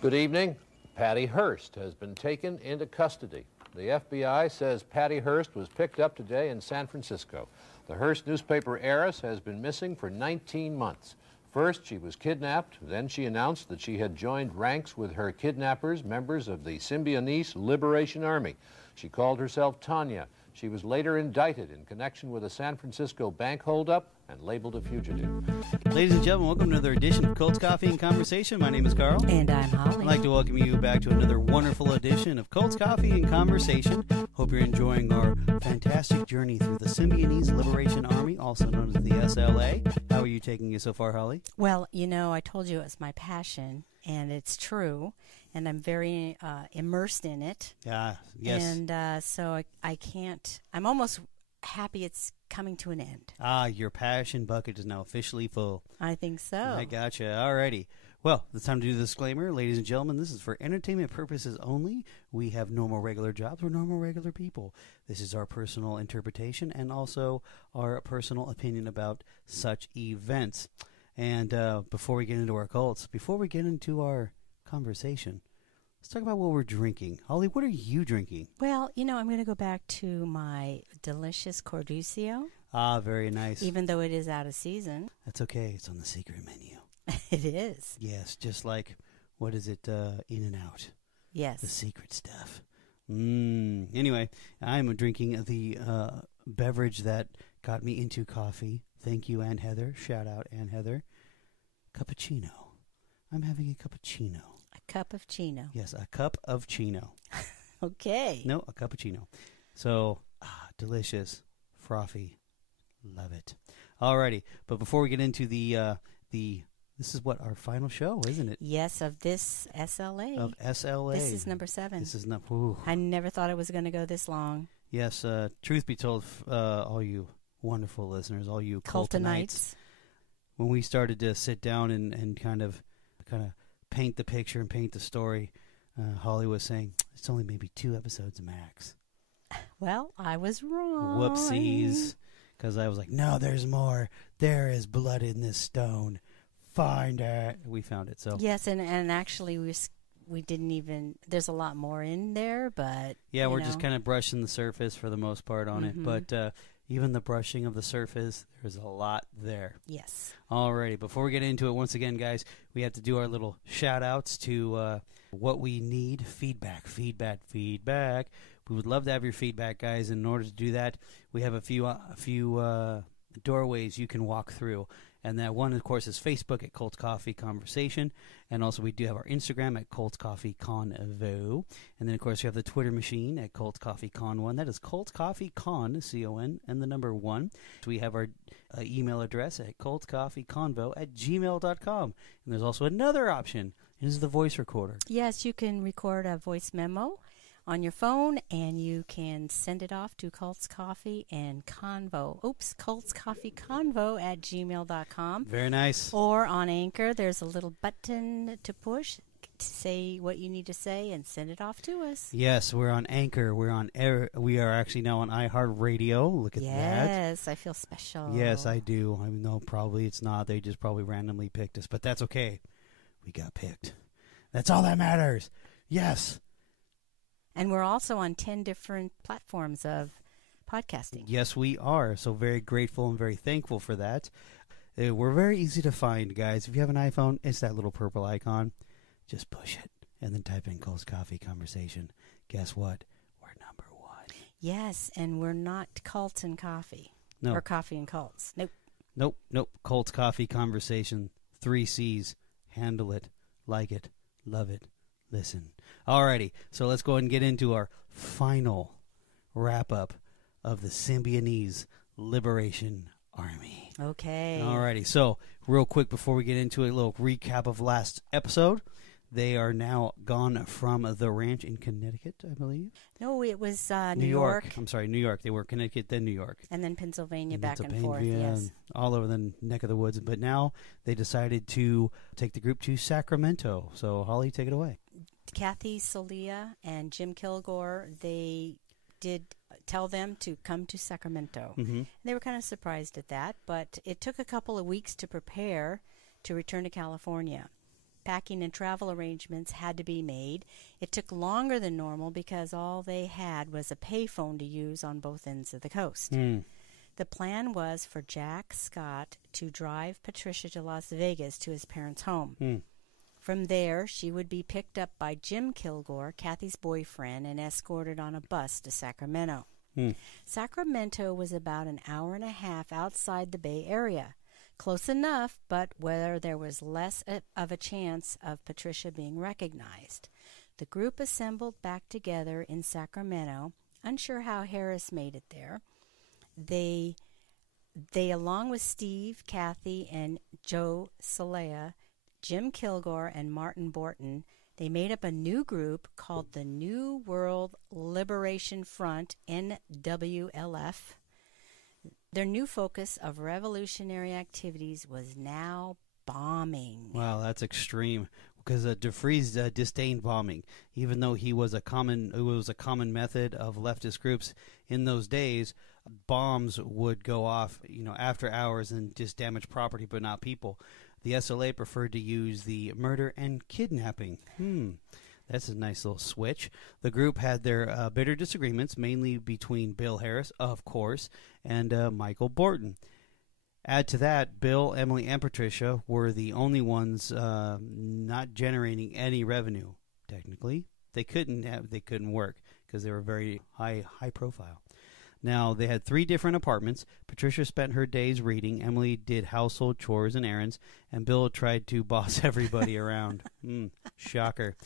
Good evening. Patty Hearst has been taken into custody. The FBI says Patty Hearst was picked up today in San Francisco. The Hearst newspaper heiress has been missing for 19 months. First, she was kidnapped. Then she announced that she had joined ranks with her kidnappers, members of the Symbionese Liberation Army. She called herself Tanya. She was later indicted in connection with a San Francisco bank holdup and labeled a fugitive. Ladies and gentlemen, welcome to another edition of Colts Coffee and Conversation. My name is Carl. And I'm Holly. I'd like to welcome you back to another wonderful edition of Colts Coffee and Conversation. Hope you're enjoying our fantastic journey through the Symbionese Liberation Army, also known as the SLA. How are you taking it so far, Holly? Well, you know, I told you it's my passion, and it's true, and I'm very immersed in it. Yes. And so I can't, I'm almost happy it's coming to an end. Your passion bucket is now officially full. I think so. I gotcha. Alrighty. Well, it's time to do the disclaimer. Ladies and gentlemen, this is for entertainment purposes only. We have normal, regular jobs. We're normal, regular people. This is our personal interpretation and also our personal opinion about such events. And before we get into our cults, before we get into our conversation, let's talk about what we're drinking. Holly, what are you drinking? Well, you know, I'm going to go back to my delicious Cordusio. Very nice. Even though it is out of season. That's okay. It's on the secret menu. It is. Yes, just like, what is it, In and Out? Yes. The secret stuff. Anyway, I'm drinking the beverage that got me into coffee. Thank you, Aunt Heather. Shout out, Aunt Heather. Cappuccino. I'm having a cappuccino. A cup of chino. Yes, a cup of chino. Okay. No, a cappuccino. So, delicious, frothy. Love it. Alrighty, but before we get into the this is what our final show, isn't it? Yes, of this SLA. Of SLA. This is number 7. This is not. Ooh. I never thought it was going to go this long. Yes, truth be told, all you wonderful listeners, all you Cultonites, when we started to sit down and kind of paint the picture and paint the story, Holly was saying it's only maybe 2 episodes max. Well, I was wrong. Whoopsies, because I was like, no, there's more. There is blood in this stone. Find it. We found it. So yes, and actually we didn't even. There's a lot more in there, but yeah, we're just kind of brushing the surface for the most part on it. But even the brushing of the surface, there's a lot there. Yes. Alrighty, before we get into it, once again, guys, we have to do our little shout-outs to what we need. Feedback. We would love to have your feedback, guys. And in order to do that, we have a few doorways you can walk through. And that one, of course, is Facebook at Colts Coffee Conversation. And also we do have our Instagram at Colts Coffee Convo. And then, of course, we have the Twitter machine at Colts Coffee Con 1. That is Colts Coffee Con, C-O-N, and the number 1. So we have our email address at coltscoffeeconvo@gmail.com. And there's also another option. It is the voice recorder. Yes, you can record a voice memo on your phone, and you can send it off to Colts Coffee and Convo. Colts Coffee Convo @gmail.com. Very nice. Or on Anchor, there's a little button to push to say what you need to say and send it off to us. Yes, we're on Anchor. We're on air. We are actually now on iHeartRadio. Look at that. Yes, I feel special. Yes, I do. I know probably it's not. They just probably randomly picked us, but that's okay. We got picked. That's all that matters. Yes. And we're also on 10 different platforms of podcasting. Yes, we are. So very grateful and very thankful for that. We're very easy to find, guys. If you have an iPhone, it's that little purple icon. Just push it and then type in Colts Coffee Conversation. Guess what? We're number 1. Yes, and we're not Cults and Coffee. No. Or Coffee and Cults. Nope. Colts Coffee Conversation. 3 C's. Handle it. Like it. Love it. Listen. Alrighty, so let's go ahead and get into our final wrap-up of the Symbionese Liberation Army. Okay. Alrighty, so real quick before we get into it, a little recap of last episode. They are now gone from the ranch in Connecticut, I believe. No, it was New York. I'm sorry, New York. They were Connecticut, then New York. And then Pennsylvania, back and forth, yes. All over the neck of the woods. But now they decided to take the group to Sacramento. So, Holly, take it away. Kathy Solia and Jim Kilgore, they did tell them to come to Sacramento. Mm-hmm. They were kind of surprised at that, but it took a couple of weeks to prepare to return to California. packing and travel arrangements had to be made. It took longer than normal because all they had was a payphone to use on both ends of the coast. The plan was for Jack Scott to drive Patricia to Las Vegas to his parents' home. From there, she would be picked up by Jim Kilgore, Kathy's boyfriend, and escorted on a bus to Sacramento. Sacramento was about an hour and a half outside the Bay Area. Close enough, but where there was less of a chance of Patricia being recognized. The group assembled back together in Sacramento, unsure how Harris made it there. They along with Steve, Kathy, and Joe Salea, Jim Kilgore, and Martin Borton, they made up a new group called the New World Liberation Front, NWLF. Their new focus of revolutionary activities was now bombing. Wow, that's extreme. Because DeFries disdained bombing, even though it was a common method of leftist groups in those days. Bombs would go off, after hours and just damage property, but not people. The SLA preferred to use the murder and kidnapping. That's a nice little switch. The group had their bitter disagreements, mainly between Bill Harris, of course, and Michael Borton. Add to that, Bill, Emily, and Patricia were the only ones not generating any revenue. Technically, they couldn't work because they were very high profile. Now, they had 3 different apartments. Patricia spent her days reading. Emily did household chores and errands. And Bill tried to boss everybody around. Shocker.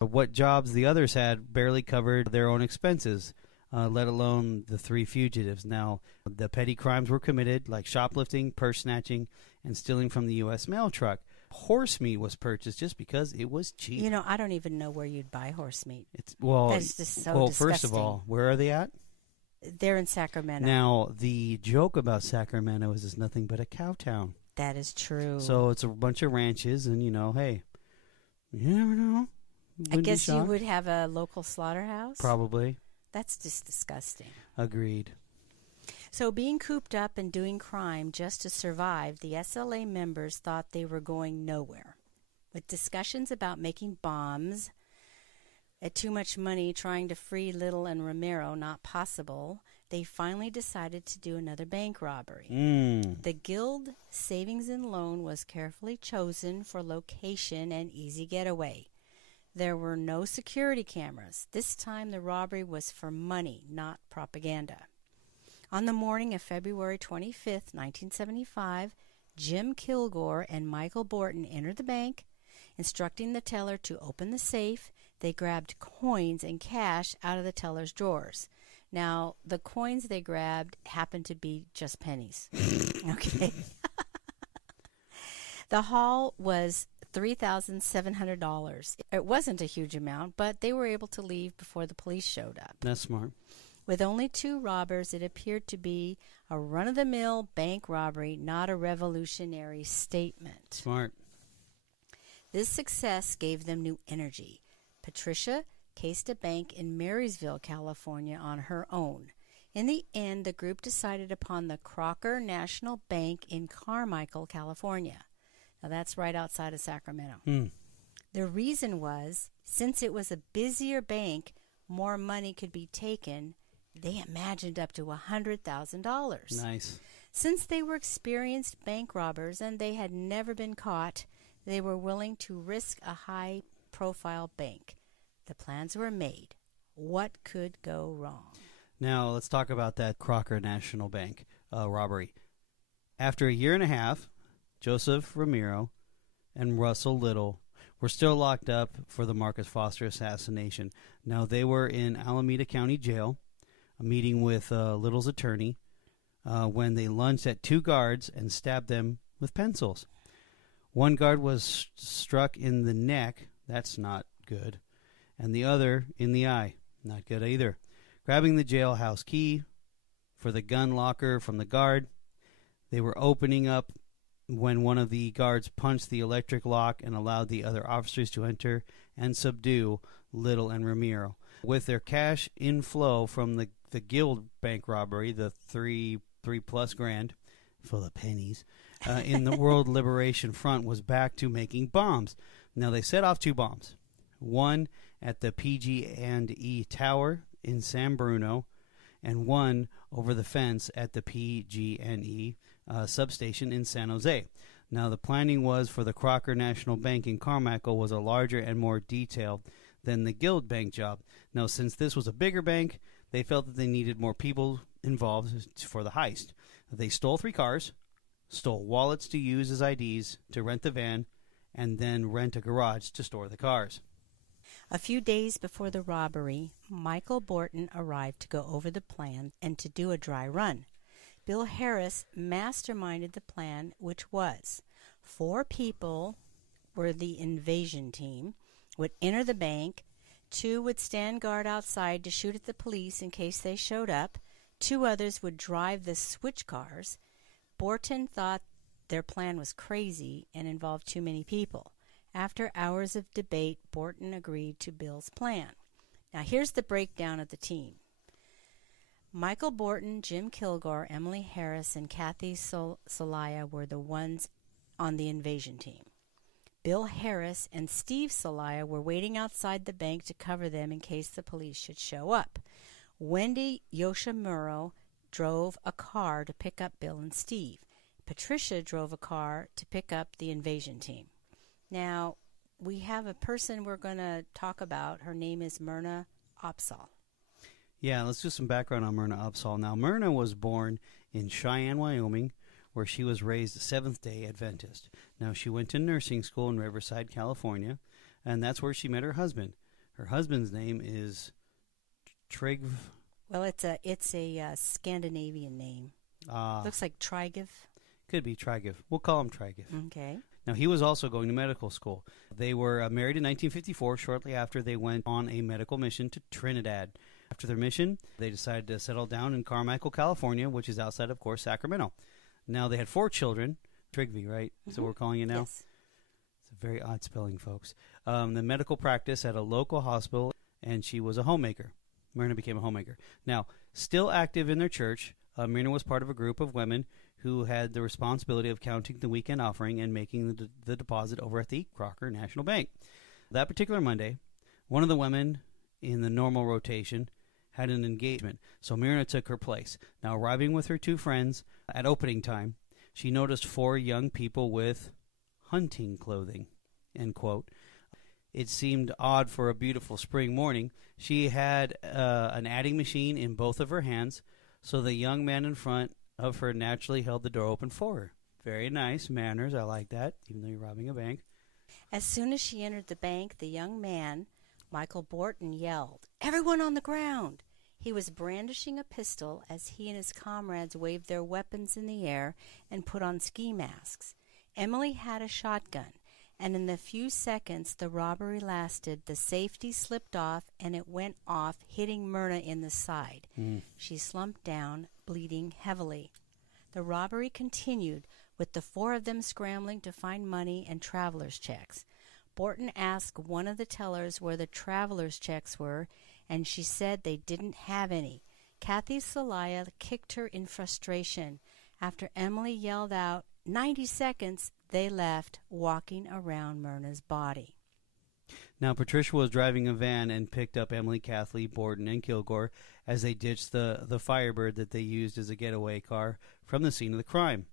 What jobs the others had barely covered their own expenses, let alone the 3 fugitives. Now, the petty crimes were committed, like shoplifting, purse snatching, and stealing from the U.S. mail truck. Horse meat was purchased just because it was cheap. I don't even know where you'd buy horse meat. That's just so disgusting. First of all, where are they at? They're in Sacramento. Now, the joke about Sacramento is it's nothing but a cow town. That is true. So it's a bunch of ranches, and, hey, you never know. I guess you would have a local slaughterhouse? Probably. That's just disgusting. Agreed. So being cooped up and doing crime just to survive, the SLA members thought they were going nowhere. With discussions about making bombs, at too much money trying to free Little and Romero not possible, they finally decided to do another bank robbery. The Guild Savings and Loan was carefully chosen for location and easy getaway. There were no security cameras. This time the robbery was for money, not propaganda. On the morning of February 25th, 1975, Jim Kilgore and Michael Borton entered the bank, instructing the teller to open the safe. They grabbed coins and cash out of the teller's drawers. Now, the coins they grabbed happened to be just pennies. Okay. The haul was $3,700. It wasn't a huge amount, but they were able to leave before the police showed up. That's smart. With only 2 robbers, it appeared to be a run-of-the-mill bank robbery, not a revolutionary statement. Smart. This success gave them new energy. Patricia cased a bank in Marysville, California on her own. In the end, the group decided upon the Crocker National Bank in Carmichael, California. Now, that's right outside of Sacramento. The reason was, since it was a busier bank, more money could be taken. They imagined up to $100,000. Nice. Since they were experienced bank robbers and they had never been caught, they were willing to risk a high-profile bank. The plans were made. What could go wrong? Now, let's talk about that Crocker National Bank robbery. After a year and a half, Joseph Romero and Russell Little were still locked up for the Marcus Foster assassination. Now, they were in Alameda County Jail, meeting with Little's attorney, when they lunged at 2 guards and stabbed them with pencils. One guard was struck in the neck. That's not good. And the other in the eye. Not good either. Grabbing the jailhouse key for the gun locker from the guard, they were opening up when one of the guards punched the electric lock and allowed the other officers to enter and subdue Little and Romero. With their cash inflow from the Guild bank robbery, the three plus grand, full of pennies, in the World Liberation Front was back to making bombs. Now, they set off 2 bombs, one at the PG&E Tower in San Bruno and one over the fence at the PG&E substation in San Jose. Now, the planning was for the Crocker National Bank in Carmichael was a larger and more detailed than the Guild Bank job. Now, since this was a bigger bank, they felt that they needed more people involved for the heist. They stole 3 cars, stole wallets to use as IDs, to rent the van, and then rent a garage to store the cars. A few days before the robbery, Michael Borton arrived to go over the plan and to do a dry run. Bill Harris masterminded the plan, which was 4 people were the invasion team, would enter the bank, 2 would stand guard outside to shoot at the police in case they showed up, 2 others would drive the switch cars. Borton thought their plan was crazy and involved too many people. After hours of debate, Borton agreed to Bill's plan. Now here's the breakdown of the team. Michael Borton, Jim Kilgore, Emily Harris, and Kathy Salaya were the ones on the invasion team. Bill Harris and Steve Salaya were waiting outside the bank to cover them in case the police should show up. Wendy Yoshimuro drove a car to pick up Bill and Steve. Patricia drove a car to pick up the invasion team. Now, we have a person we're going to talk about. Her name is Myrna Opsahl. Yeah, let's do some background on Myrna Opsahl. Now, Myrna was born in Cheyenne, Wyoming, where she was raised a Seventh-day Adventist. Now, she went to nursing school in Riverside, California, and that's where she met her husband. Her husband's name is Trygve. Well, it's a Scandinavian name. Looks like Trygve. Could be Trygve. We'll call him Trygve. Okay. Now, he was also going to medical school. They were married in 1954, shortly after they went on a medical mission to Trinidad. After their mission, they decided to settle down in Carmichael, California, which is outside, of course, Sacramento. Now, they had 4 children. Trygve, right? Mm-hmm. So we're calling it now? Yes. It's a very odd spelling, folks. The medical practice at a local hospital, and she was a homemaker. Myrna became a homemaker. Now, still active in their church, Myrna was part of a group of women who had the responsibility of counting the weekend offering and making the deposit over at the Crocker National Bank. That particular Monday, one of the women in the normal rotation had an engagement, so Myrna took her place. Now, arriving with her 2 friends at opening time, she noticed 4 young people with hunting clothing, end quote. It seemed odd for a beautiful spring morning. She had an adding machine in both of her hands, so the young man in front of her naturally held the door open for her. Very nice manners. I like that, even though you're robbing a bank. As soon as she entered the bank, the young man, Michael Borton, yelled, "Everyone on the ground!" He was brandishing a pistol as he and his comrades waved their weapons in the air and put on ski masks. Emily had a shotgun, and in the few seconds the robbery lasted, the safety slipped off and it went off, hitting Myrna in the side. She slumped down, bleeding heavily. The robbery continued, with the 4 of them scrambling to find money and traveler's checks. Borton asked one of the tellers where the traveler's checks were, and she said they didn't have any. Kathy Salaya kicked her in frustration. After Emily yelled out, 90 seconds, they left, walking around Myrna's body. Now, Patricia was driving a van and picked up Emily, Kathleen, Borton, and Kilgore as they ditched the Firebird that they used as a getaway car from the scene of the crime.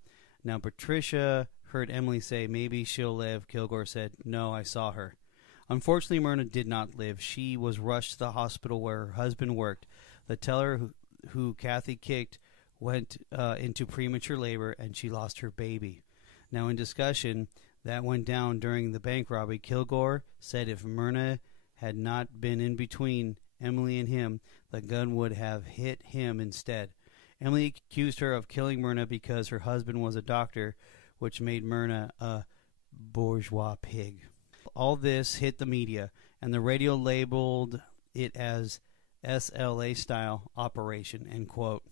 Now, Patricia heard Emily say, "Maybe she'll live." Kilgore said, "No, I saw her." Unfortunately, Myrna did not live. She was rushed to the hospital where her husband worked. The teller who Kathy kicked went into premature labor, and she lost her baby. Now, in discussion that went down during the bank robbery, Kilgore said if Myrna had not been in between Emily and him, the gun would have hit him instead. Emily accused her of killing Myrna because her husband was a doctor, which made Myrna a bourgeois pig. All this hit the media, and the radio labeled it as SLA-style operation, end quote.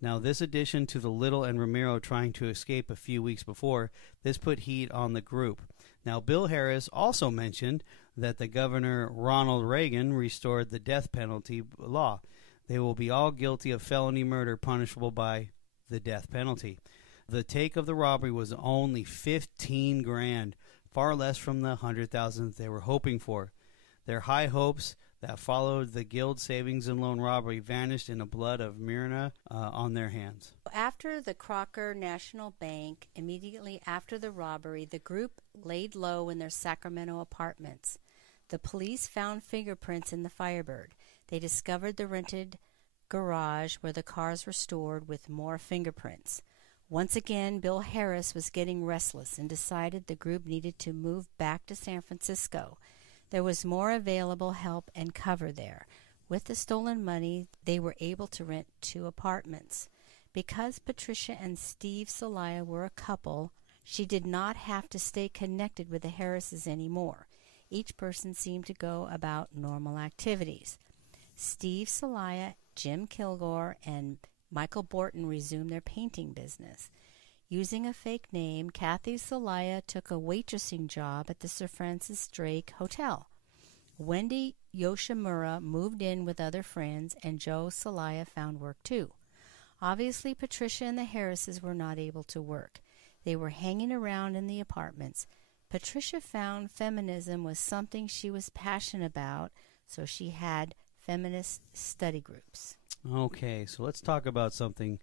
Now, this addition to the Little and Ramiro trying to escape a few weeks before, this put heat on the group. Now, Bill Harris also mentioned that the Governor Ronald Reagan restored the death penalty law. They will be all guilty of felony murder punishable by the death penalty. The take of the robbery was only $15,000. far less from the 100,000 they were hoping for. Their high hopes that followed the Guild savings and loan robbery vanished in a blood of Myrna on their hands. After the Crocker National Bank, immediately after the robbery, the group laid low in their Sacramento apartments. The police found fingerprints in the Firebird. They discovered the rented garage where the cars were stored with more fingerprints. Once again, Bill Harris was getting restless and decided the group needed to move back to San Francisco. There was more available help and cover there. With the stolen money, they were able to rent 2 apartments. Because Patricia and Steve Celaya were a couple, she did not have to stay connected with the Harrises anymore. Each person seemed to go about normal activities. Steve Celaya, Jim Kilgore, and Michael Borton resumed their painting business. Using a fake name, Kathy Celaya took a waitressing job at the Sir Francis Drake Hotel. Wendy Yoshimura moved in with other friends, and Joe Celaya found work too. Obviously, Patricia and the Harrises were not able to work. They were hanging around in the apartments. Patricia found feminism was something she was passionate about, so she had feminist study groups. Okay, so let's talk about something.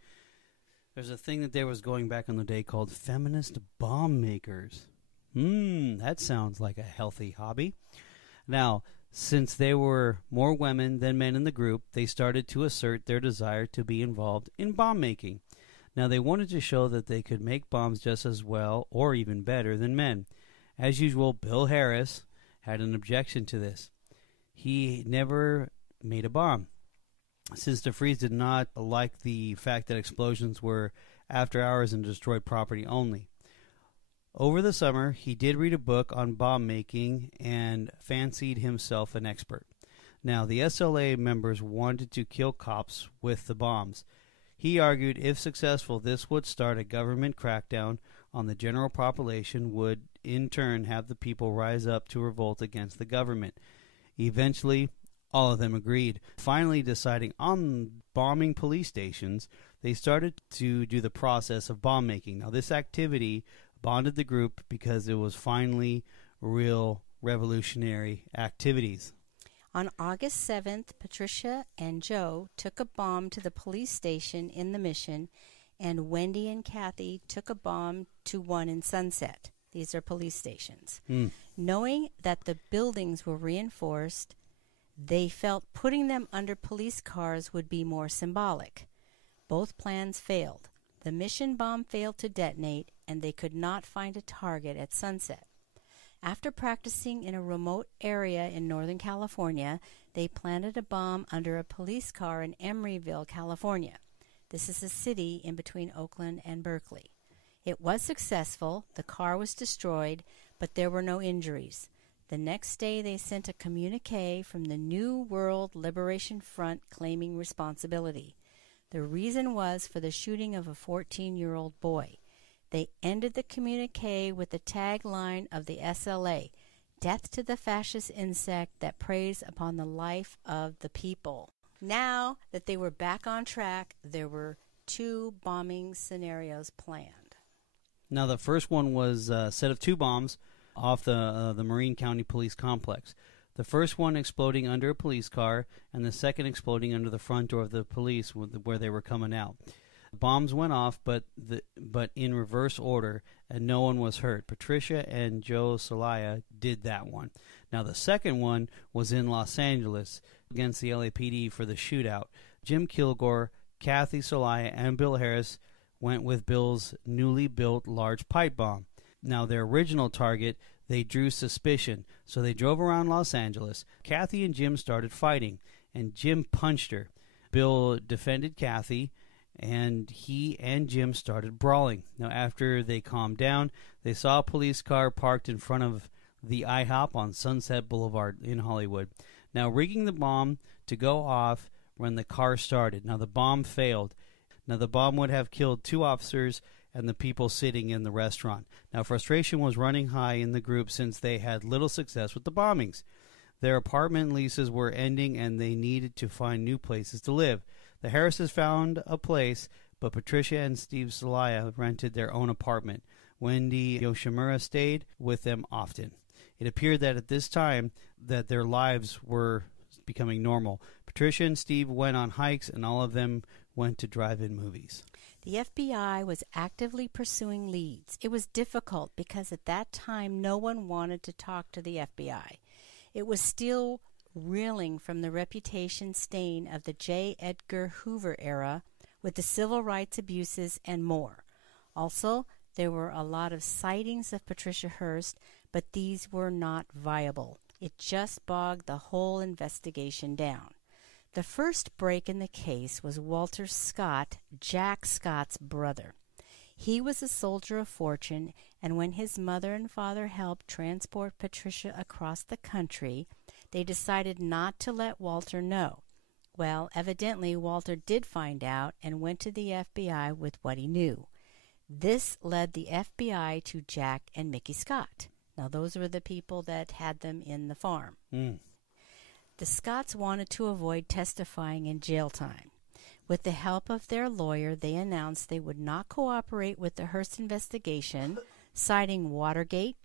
There's a thing that there was going back in the day called feminist bomb makers. That sounds like a healthy hobby. Now, since there were more women than men in the group, they started to assert their desire to be involved in bomb making. Now, they wanted to show that they could make bombs just as well or even better than men. As usual, Bill Harris had an objection to this. He never made a bomb. Since DeFries did not like the fact that explosions were after hours and destroyed property only. Over the summer, he did read a book on bomb making and fancied himself an expert. Now, the SLA members wanted to kill cops with the bombs. He argued if successful, this would start a government crackdown on the general population, would in turn have the people rise up to revolt against the government. Eventually, all of them agreed. Finally, deciding on bombing police stations, they started to do the process of bomb making. Now, this activity bonded the group because it was finally real revolutionary activities. On August 7th, Patricia and Joe took a bomb to the police station in the Mission, and Wendy and Kathy took a bomb to one in Sunset. These are police stations. Knowing that the buildings were reinforced, they felt putting them under police cars would be more symbolic. Both plans failed. The Mission bomb failed to detonate, and they could not find a target at Sunset. After practicing in a remote area in Northern California, they planted a bomb under a police car in Emeryville, California. This is a city in between Oakland and Berkeley. It was successful. The car was destroyed, but there were no injuries. The next day, they sent a communique from the New World Liberation Front claiming responsibility. The reason was for the shooting of a 14-year-old boy. They ended the communique with the tagline of the SLA, "Death to the fascist insect that preys upon the life of the people." Now that they were back on track, there were 2 bombing scenarios planned. Now, the first one was a set of 2 bombs off the Marine County Police Complex. The first one exploding under a police car, and the second exploding under the front door of the police where they were coming out. Bombs went off, but in reverse order, and no one was hurt. Patricia and Joe Celaya did that one. Now, the second one was in Los Angeles against the LAPD for the shootout. Jim Kilgore, Kathy Celaya, and Bill Harris went with Bill's newly built large pipe bomb. Now, their original target, they drew suspicion, so they drove around Los Angeles. Kathy and Jim started fighting, and Jim punched her. Bill defended Kathy, and he and Jim started brawling. Now, after they calmed down, they saw a police car parked in front of the IHOP on Sunset Boulevard in Hollywood. Now, rigging the bomb to go off when the car started. Now, the bomb failed. Now, the bomb would have killed 2 officers and the people sitting in the restaurant. Now, frustration was running high in the group since they had little success with the bombings. Their apartment leases were ending, and they needed to find new places to live. The Harrises found a place, but Patricia and Steve Celaya rented their own apartment. Wendy Yoshimura stayed with them often. It appeared that at this time that their lives were becoming normal. Patricia and Steve went on hikes, and all of them went to drive-in movies. The FBI was actively pursuing leads. It was difficult because at that time no one wanted to talk to the FBI. It was still reeling from the reputation stain of the J. Edgar Hoover era with the civil rights abuses and more. Also, there were a lot of sightings of Patricia Hearst, but these were not viable. It just bogged the whole investigation down. The first break in the case was Walter Scott, Jack Scott's brother. He was a soldier of fortune, and when his mother and father helped transport Patricia across the country, they decided not to let Walter know. Well, evidently Walter did find out and went to the FBI with what he knew. This led the FBI to Jack and Mickey Scott. Now, those were the people that had them in the farm. The Scotts wanted to avoid testifying in jail time. With the help of their lawyer, they announced they would not cooperate with the Hearst investigation, citing Watergate,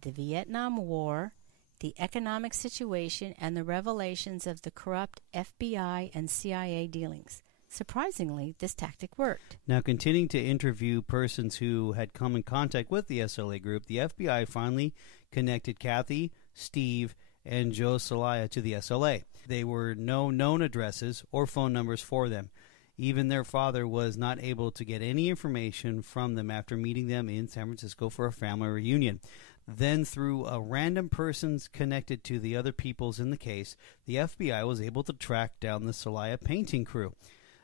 the Vietnam War, the economic situation, and the revelations of the corrupt FBI and CIA dealings. Surprisingly, this tactic worked. Now, continuing to interview persons who had come in contact with the SLA group, the FBI finally connected Kathy, Steve, and Joe Celaya to the SLA. There were no known addresses or phone numbers for them. Even their father was not able to get any information from them after meeting them in San Francisco for a family reunion. Then, through a random persons connected to the other peoples in the case, the FBI was able to track down the Celaya painting crew.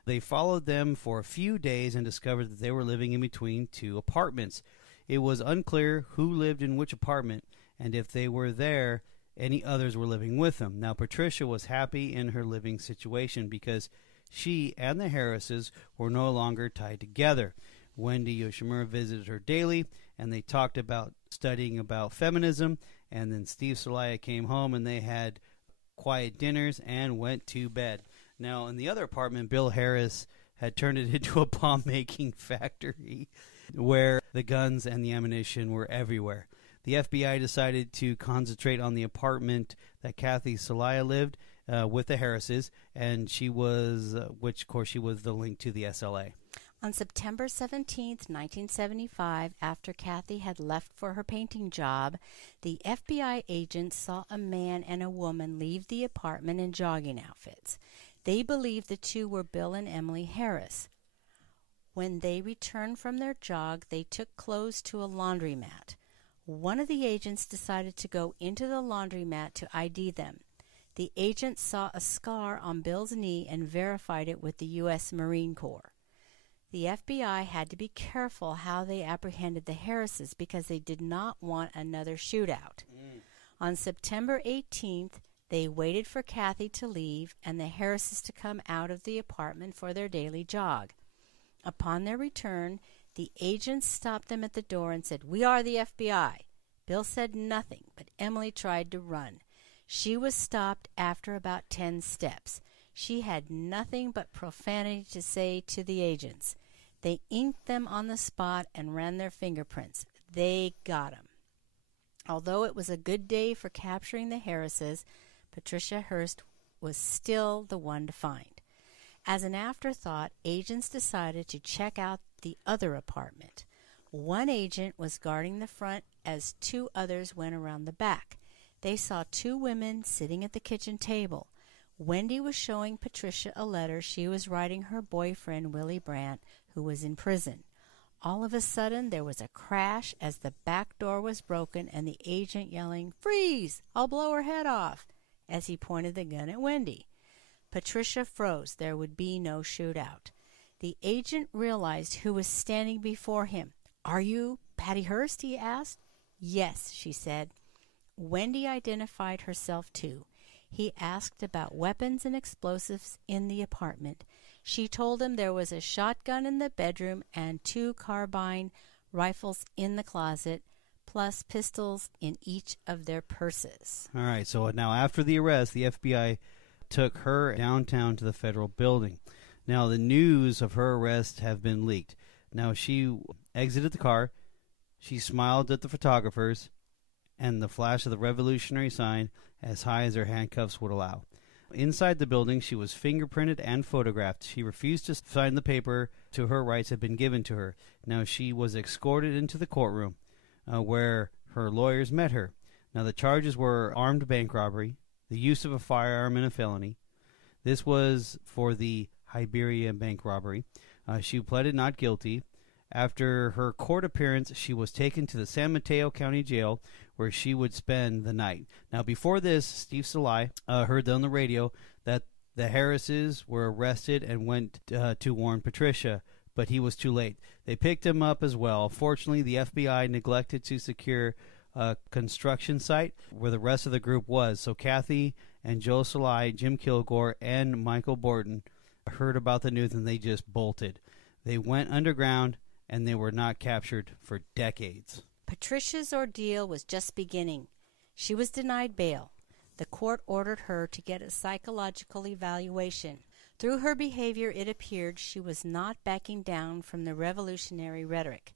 They followed them for a few days and discovered that they were living in between two apartments. It was unclear who lived in which apartment, and if they were there, any others were living with them. Now, Patricia was happy in her living situation because she and the Harrises were no longer tied together. Wendy Yoshimura visited her daily, and they talked about studying about feminism, and then Steve Celaya came home, and they had quiet dinners and went to bed. Now, in the other apartment, Bill Harris had turned it into a bomb-making factory where the guns and the ammunition were everywhere. The FBI decided to concentrate on the apartment that Kathy Celaya lived with the Harrises, and she was, which of course she was the link to the SLA. On September 17, 1975, after Kathy had left for her painting job, the FBI agents saw a man and a woman leave the apartment in jogging outfits. They believed the two were Bill and Emily Harris. When they returned from their jog, they took clothes to a laundromat. One of the agents decided to go into the laundromat to ID them. The agent saw a scar on Bill's knee and verified it with the U.S. Marine Corps. The FBI had to be careful how they apprehended the Harrises because they did not want another shootout. On September 18th, they waited for Kathy to leave and the Harrises to come out of the apartment for their daily jog. Upon their return, the agents stopped them at the door and said, "We are the FBI." Bill said nothing, but Emily tried to run. She was stopped after about 10 steps. She had nothing but profanity to say to the agents. They inked them on the spot and ran their fingerprints. They got 'em. Although it was a good day for capturing the Harrises, Patricia Hearst was still the one to find. As an afterthought, agents decided to check out the other apartment. One agent was guarding the front as two others went around the back. They saw two women sitting at the kitchen table. Wendy was showing Patricia a letter she was writing her boyfriend, Willie Brandt, who was in prison. All of a sudden, there was a crash as the back door was broken and the agent yelling, "Freeze! I'll blow her head off," as he pointed the gun at Wendy. Patricia froze. There would be no shootout. The agent realized who was standing before him. "Are you Patty Hearst?" he asked. "Yes," she said. Wendy identified herself too. He asked about weapons and explosives in the apartment. She told him there was a shotgun in the bedroom and 2 carbine rifles in the closet, plus pistols in each of their purses. All right, so now after the arrest, the FBI took her downtown to the federal building. Now, the news of her arrest have been leaked. Now, she exited the car. She smiled at the photographers and the flash of the revolutionary sign as high as her handcuffs would allow. Inside the building, she was fingerprinted and photographed. She refused to sign the paper to her rights had been given to her. Now, she was escorted into the courtroom where her lawyers met her. Now, the charges were armed bank robbery, the use of a firearm in a felony. This was for the Hiberia bank robbery. She pleaded not guilty. After her court appearance, she was taken to the San Mateo County Jail, where she would spend the night. Now, before this, Steve SLA heard on the radio that the Harrises were arrested and went to warn Patricia, but he was too late. They picked him up as well. Fortunately, the FBI neglected to secure a construction site where the rest of the group was. So Kathy and Joe SLA, Jim Kilgore, and Michael Borton heard about the news, and they just bolted. They went underground, and they were not captured for decades. Patricia's ordeal was just beginning. She was denied bail. The court ordered her to get a psychological evaluation. Through her behavior, it appeared she was not backing down from the revolutionary rhetoric.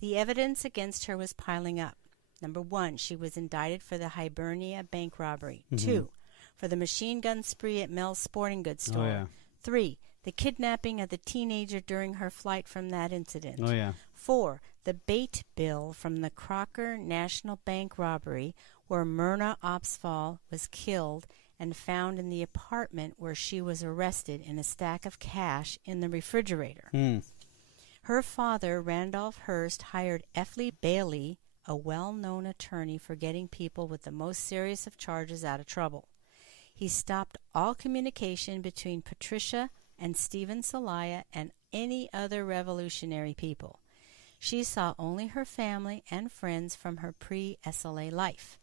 The evidence against her was piling up. Number 1, she was indicted for the Hibernia bank robbery. 2, for the machine gun spree at Mel's Sporting Goods store. Oh, yeah. 3, the kidnapping of the teenager during her flight from that incident. Oh, yeah. 4, the bait bill from the Crocker National Bank robbery, where Myrna Opsfall was killed and found in the apartment where she was arrested in a stack of cash in the refrigerator. Her father, Randolph Hearst, hired F. Lee Bailey, a well-known attorney for getting people with the most serious of charges out of trouble. He stopped all communication between Patricia and Stephen Celaya and any other revolutionary people. She saw only her family and friends from her pre-SLA life.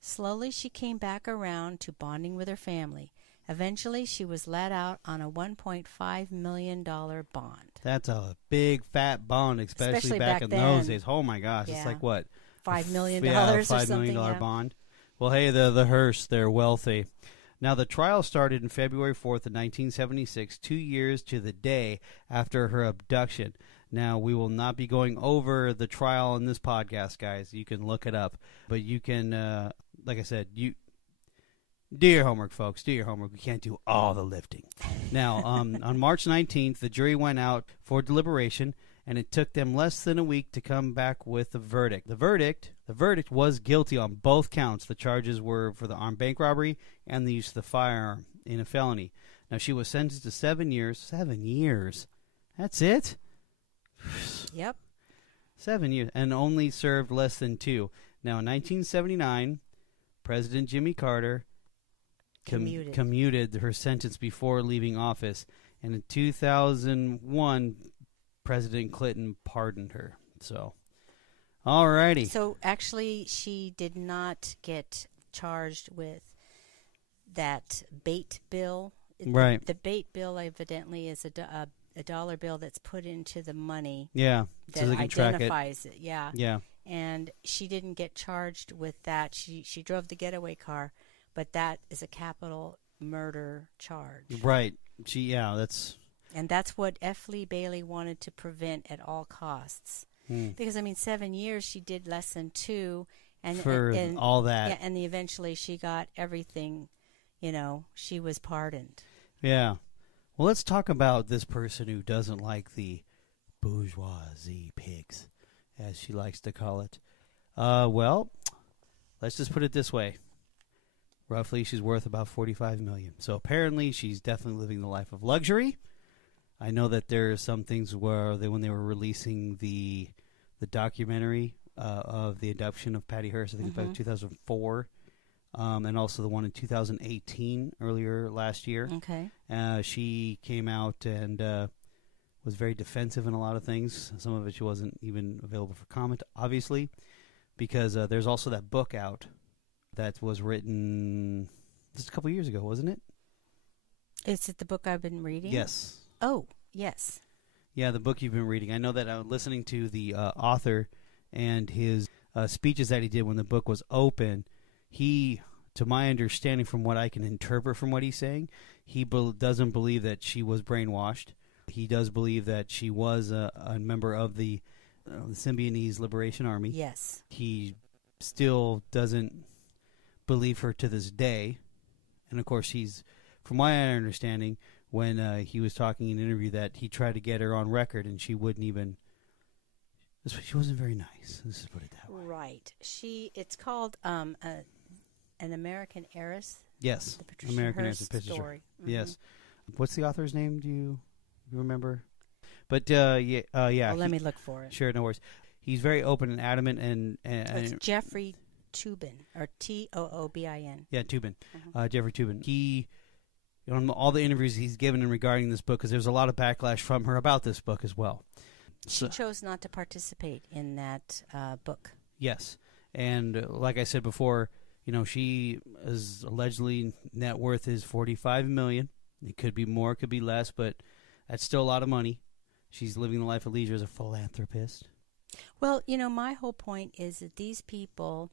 Slowly she came back around to bonding with her family. Eventually she was let out on a $1.5 million bond. That's a big fat bond, especially back in those days. Oh my gosh, Yeah. It's like what? $5 million Yeah, or $5 something. million Yeah. bond. Well, hey, the Hearst, they're wealthy. Now, the trial started on February 4th of 1976, 2 years to the day after her abduction. Now, we will not be going over the trial in this podcast, guys. You can look it up. But you can, like I said, you do your homework, folks. Do your homework. We can't do all the lifting. Now, on March 19th, the jury went out for deliberation, and it took them less than a week to come back with a verdict. The verdict was guilty on both counts. The charges were for the armed bank robbery and the use of the firearm in a felony. Now, she was sentenced to 7 years. 7 years? That's it? Yep. 7 years, and only served less than 2. Now, in 1979, President Jimmy Carter commuted her sentence before leaving office, and in 2001, President Clinton pardoned her. So, all righty. So, actually, she did not get charged with that bait bill. Right. The bait bill evidently is a dollar bill that's put into the money. Yeah. That so they can track identifies it. Yeah. Yeah. And she didn't get charged with that. She drove the getaway car, but that is a capital murder charge. Right. That's... And that's what F. Lee Bailey wanted to prevent at all costs. Because, 7 years, she did less than 2. And, for and all that. Yeah, and eventually she got everything, she was pardoned. Yeah. Well, let's talk about this person who doesn't like the bourgeoisie pigs, as she likes to call it. Well, let's just put it this way. Roughly, she's worth about $45 million. So apparently, she's definitely living the life of luxury. I know that there are some things where when they were releasing the documentary of the abduction of Patty Hearst, I think it was back in 2004, and also the one in 2018, earlier last year. Okay. She came out and was very defensive in a lot of things. Some of it she wasn't even available for comment, obviously, because there's also that book out that was written just a couple years ago, wasn't it? Is it the book I've been reading? Yes. Oh, yes. Yeah, the book you've been reading. I know that I was listening to the author and his speeches that he did when the book was open. He, to my understanding, from what I can interpret from what he's saying, he doesn't believe that she was brainwashed. He does believe that she was a member of the the Symbionese Liberation Army. Yes. He still doesn't believe her to this day. And, of course, from my understanding, when he was talking in an interview that he tried to get her on record and she wouldn't even, she wasn't very nice. Let's just put it that way. Right. It's called An American Heiress. Yes. The Patricia American Hearst Heiress story. Mm-hmm. Yes. What's the author's name? Do you remember? But, yeah. Well, let me look for it. Sure, no worries. He's very open and adamant. And it's Jeffrey Toobin, or Toobin. Yeah, Toobin. Mm-hmm. Jeffrey Toobin. He, on all the interviews he's given in regarding this book, because there's a lot of backlash from her about this book as well. She chose not to participate in that book. Yes. And like I said before, she is allegedly net worth is $45 million. It could be more, it could be less, but that's still a lot of money. She's living the life of leisure as a philanthropist. Well, my whole point is that these people,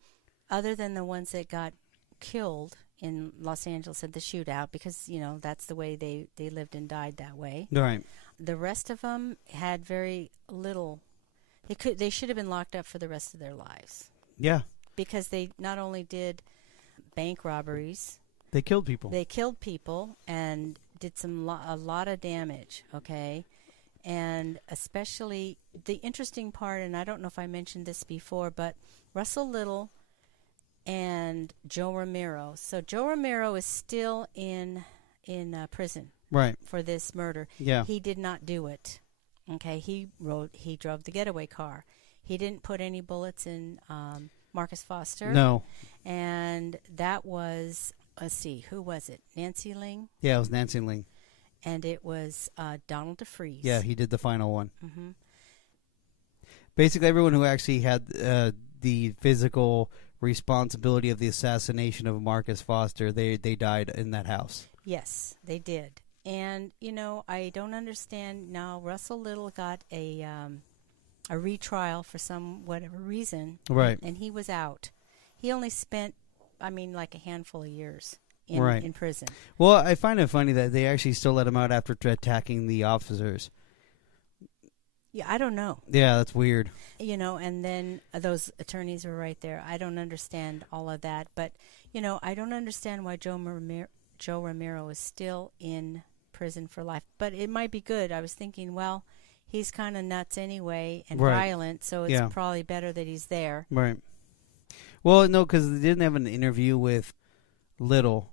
other than the ones that got killed in Los Angeles at the shootout, because, that's the way they lived and died that way. Right. The rest of them had very little. They should have been locked up for the rest of their lives. Yeah. Because they not only did bank robberies, they killed people. They killed people and did a lot of damage, okay? And especially the interesting part, and I don't know if I mentioned this before, but Russell Little and Joe Romero. So Joe Romero is still in prison, right, for this murder. Yeah, he did not do it. Okay, he drove the getaway car. He didn't put any bullets in Marcus Foster. No, and that was, let's see, who was it? Nancy Ling. Yeah, it was Nancy Ling. And it was Donald DeFreeze. Yeah, he did the final one. Mm-hmm. Basically, everyone who actually had the physical responsibility of the assassination of Marcus Foster, they died in that house. Yes, they did. And, I don't understand now. Russell Little got a retrial for whatever reason. Right. And he was out. He only spent, like a handful of years in prison. Well, I find it funny that they actually still let him out after attacking the officers. Yeah, I don't know. Yeah, that's weird. And then those attorneys were right there. I don't understand all of that. But, I don't understand why Joe Romero is still in prison for life. But it might be good. I was thinking, well, he's kind of nuts anyway and violent, so it's probably better that he's there. Right. Well, no, because they didn't have an interview with Little.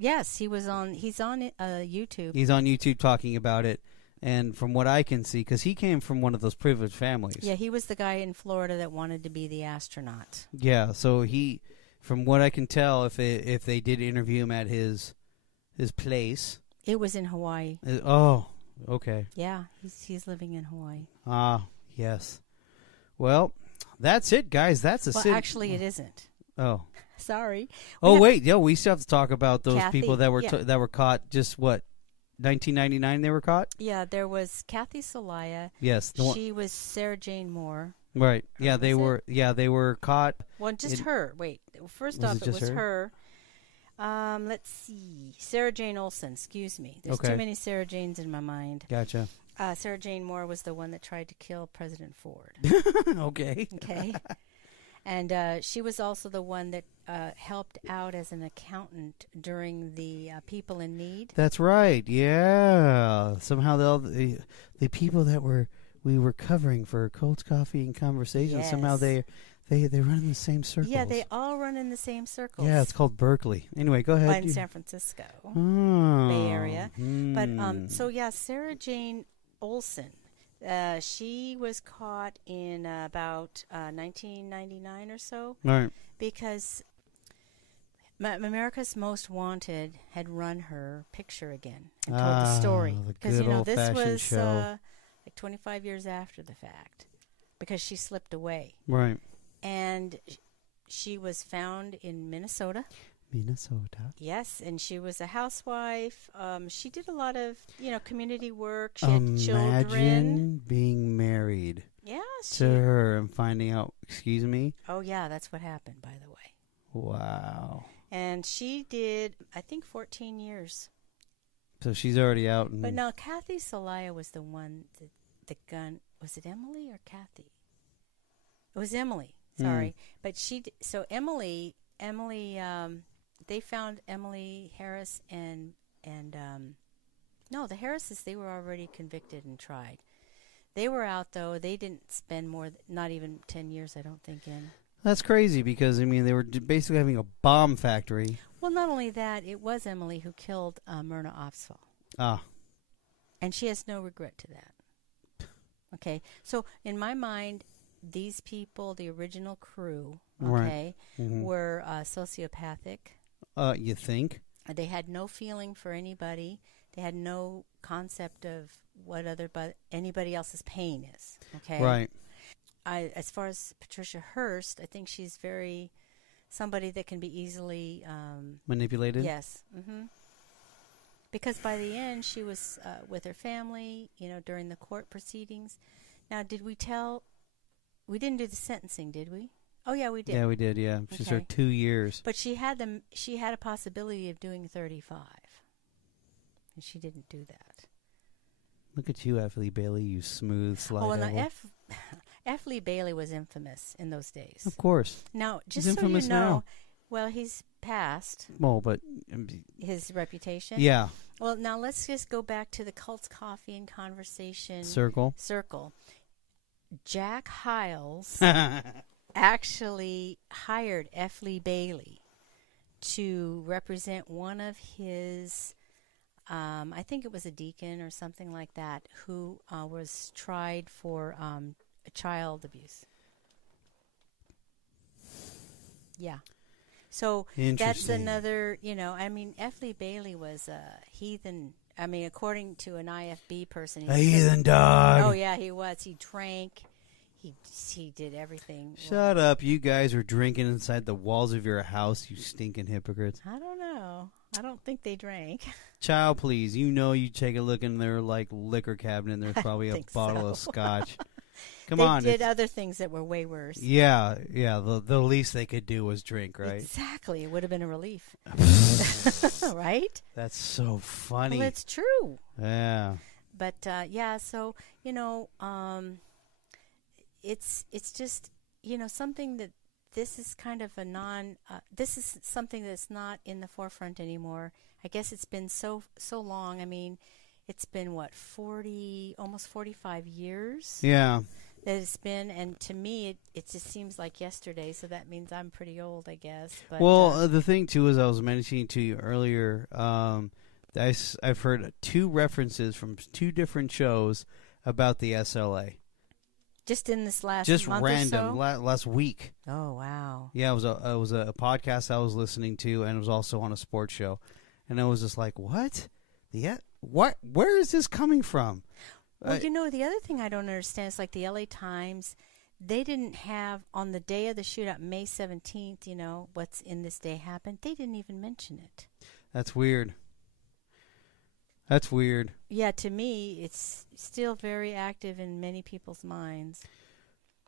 Yes, he's on YouTube. He's on YouTube talking about it. And from what I can see, because he came from one of those privileged families. Yeah, he was the guy in Florida that wanted to be the astronaut. Yeah, so from what I can tell, if they did interview him at his place. It was in Hawaii. Oh, okay. Yeah, he's living in Hawaii. Ah, yes. Well, that's it, guys. Actually, it isn't. Oh. Sorry. Wait. Yeah, we still have to talk about those Kathy, people that were caught. Just what, 1999 they were caught? Yeah, there was Kathy Salaya. Yes. She was Sarah Jane Moore. Right. Yeah, they were. Yeah, they were caught. Well, just her. Wait. First off, it was her. Let's see. Sarah Jane Olsen. Excuse me. There's too many Sarah Janes in my mind. Gotcha. Sarah Jane Moore was the one that tried to kill President Ford. Okay. And she was also the one that helped out as an accountant during the People in Need. That's right. Yeah. Somehow the people that we were covering for Cold Coffee and Conversation, somehow they run in the same circles. Yeah, they all run in the same circles. Yeah, it's called Berkeley. Anyway, go ahead. In San Francisco, Bay Area. But Sarah Jane Olsen. She was caught in about 1999 or so. Right. Because America's Most Wanted had run her picture again and told the story. Because, this was like 25 years after the fact. Because she slipped away. Right. And she was found in Minnesota. Yes, and she was a housewife. She did a lot of, community work. She had children. Imagine being married to her and finding out, excuse me? Oh, yeah, that's what happened, by the way. Wow. And she did, I think, 14 years. So she's already out. But now, Kathy Salaya was the one, the gun, was it Emily or Kathy? It was Emily. Sorry, but so Emily, they found Emily Harris and no, the Harrises, they were already convicted and tried. They were out though. They didn't spend not even 10 years, I don't think, in. That's crazy because I mean they were basically having a bomb factory. Well, not only that, it was Emily who killed Myrna Opswell. Ah, and she has no regret to that. Okay, so in my mind, these people, the original crew, okay, were sociopathic. You think? They had no feeling for anybody. They had no concept of what anybody else's pain is. Okay, right. As far as Patricia Hearst, I think she's somebody that can be easily manipulated. Yes. Because by the end, she was with her family, during the court proceedings. Now, did we tell? We didn't do the sentencing, did we? Oh, yeah, we did. Yeah, we did. Yeah, she served 2 years. But she had a possibility of doing 35, and she didn't do that. Look at you, F. Lee Bailey, you smooth slide. Oh, and F. Lee Bailey was infamous in those days. Of course. Now, just he's so infamous you know, now. Well, he's passed. Well, but his reputation. Yeah. Well, now let's just go back to the Cults Coffee and Conversation Circle. Jack Hiles actually hired F. Lee Bailey to represent one of his, I think it was a deacon or something like that, who was tried for child abuse. Yeah. So that's another, F. Lee Bailey was a heathen. I mean, according to an IFB person. A heathen dog. Oh, yeah, he was. He drank. He did everything. Shut up. You guys are drinking inside the walls of your house, you stinking hypocrites. I don't know. I don't think they drank. Child, please. You take a look in their, liquor cabinet, and there's probably a bottle of scotch. Come on. They did other things that were way worse. Yeah. The least they could do was drink, right? Exactly. It would have been a relief. Right? That's so funny. Well, it's true. Yeah. But, so, it's just, something that this is kind of this is something that's not in the forefront anymore. I guess it's been so long. I mean, it's been, almost 45 years? Yeah. That it's been, and to me, it just seems like yesterday, so that means I'm pretty old, I guess. But, the thing, too, is I was mentioning to you earlier, I've heard 2 references from 2 different shows about the SLA. Just in this last just month random or so? Last week. Oh, wow. Yeah, it was a podcast I was listening to, and it was also on a sports show, and I was just like, what? Where is this coming from? Well, the other thing I don't understand is like the LA Times, they didn't have, on the day of the shootout, May 17th, what's in this day happened. They didn't even mention it. That's weird. Yeah, to me, it's still very active in many people's minds.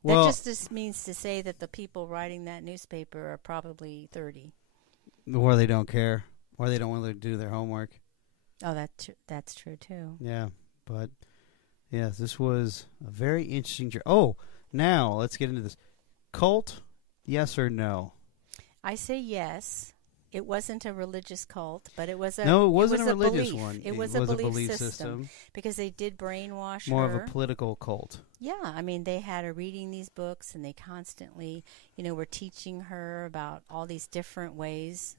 Well, that just means to say that the people writing that newspaper are probably 30. Or they don't care. Or they don't want to do their homework. Oh, that's true, too. Yeah, but, yes, this was a very interesting journey. Oh, now, let's get into this. Cult, yes or no? I say yes. It wasn't a religious cult, but it was a No, it wasn't a religious belief. one. It was a belief system because they did brainwash More her. of a political cult. Yeah, I mean, they had her reading these books, and they constantly, were teaching her about all these different ways,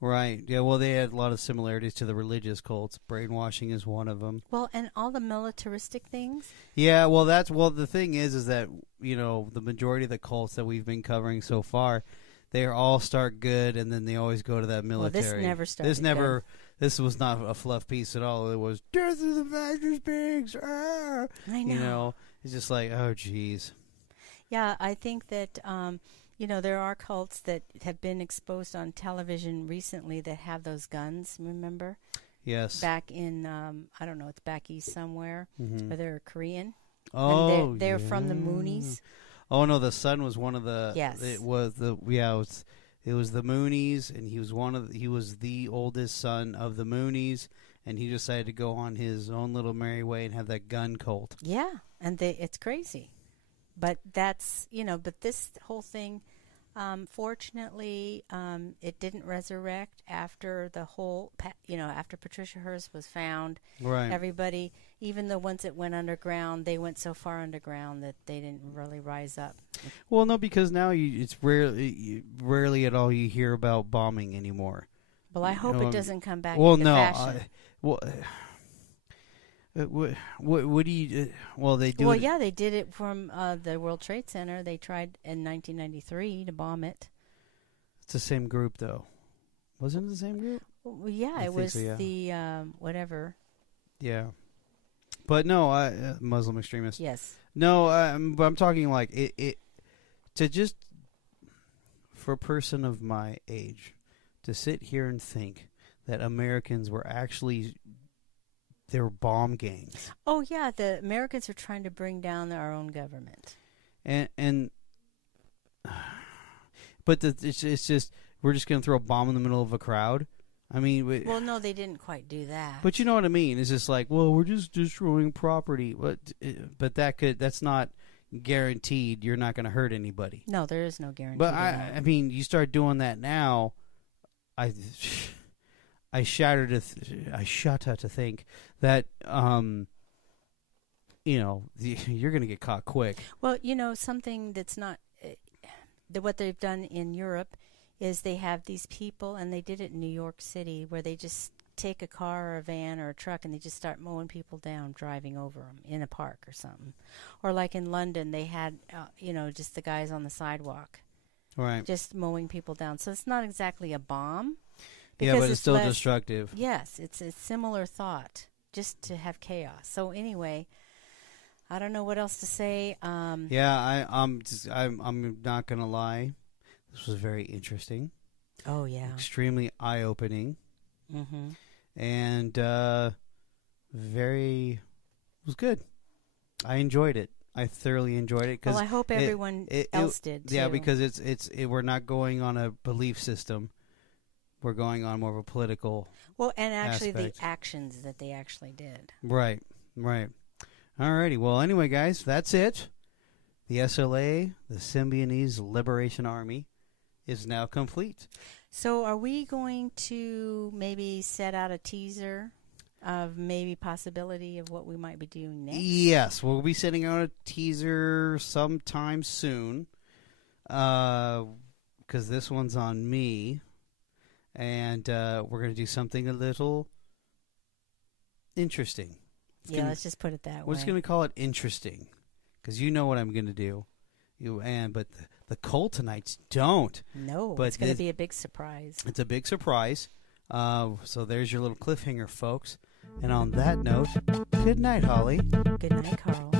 Right. Yeah, well, they had a lot of similarities to the religious cults. Brainwashing is one of them. Well, and all the militaristic things. Yeah, well, the thing is that, the majority of the cults that we've been covering so far, they all start good, and then they always go to that military. Well, this never started. This was not a fluff piece at all. It was death of the fascist pigs. Ah! I know. It's just like, oh, geez. Yeah, I think that there are cults that have been exposed on television recently that have those guns. Remember? Yes. Back in I don't know, it's back east somewhere, where they're Korean. Oh, and they're from the Moonies. Oh no, the son was one of the. Yes, it was the It was the Moonies, and he was the oldest son of the Moonies, and he decided to go on his own little merry way and have that gun cult. Yeah, and it's crazy. But that's, but this whole thing, fortunately, it didn't resurrect after the whole, after Patricia Hearst was found. Right. Everybody, even the ones that went underground, they went so far underground that they didn't really rise up. Well, no, because now it's rarely at all you hear about bombing anymore. Well, I hope it doesn't come back well, into no, fashion. What do you? Well, they do. Well, yeah, they did it from the World Trade Center. They tried in 1993 to bomb it. It's the same group, though. Wasn't it the same group? Well, yeah, it was so, yeah. The whatever. Yeah, but no, Muslim extremists. Yes. No, but I'm talking like it to just for a person of my age to sit here and think that Americans were actually. They were bomb gangs. Oh yeah, the Americans are trying to bring down our own government. But it's just we're just going to throw a bomb in the middle of a crowd. I mean, well, no, they didn't quite do that. But you know what I mean? It's just like, well, we're just destroying property. But that's not guaranteed. You're not going to hurt anybody. No, there is no guarantee. But I mean, you start doing that now. I shudder to think that you're going to get caught quick. Well, something that's not what they've done in Europe is they have these people, and they did it in New York City, where they just take a car or a van or a truck and they just start mowing people down, driving over them in a park or something. Or like in London, they had just the guys on the sidewalk, right, just mowing people down. So it's not exactly a bomb. Yeah, but it's still destructive. Yes, it's a similar thought, just to have chaos. So anyway, I don't know what else to say. Yeah, I'm not gonna lie. This was very interesting. Oh yeah, extremely eye-opening. Mm-hmm. And it was good. I enjoyed it. I thoroughly enjoyed it. Well, I hope everyone else did too. Yeah, because we're not going on a belief system. We're going on more of a political and actually aspect. The actions that they actually did. Right. Alrighty. Well, anyway, guys, that's it. The SLA, the Symbionese Liberation Army, is now complete. So are we going to maybe set out a teaser of maybe possibility of what we might be doing next? Yes, we'll be sending out a teaser sometime soon because this one's on me. And we're going to do something a little interesting. Let's just put it that way. We're just going to call it interesting because you know what I'm going to do. But the Coltonites don't. No, but it's going to be a big surprise. It's a big surprise. So there's your little cliffhanger, folks. And on that note, good night, Holly. Good night, Carl.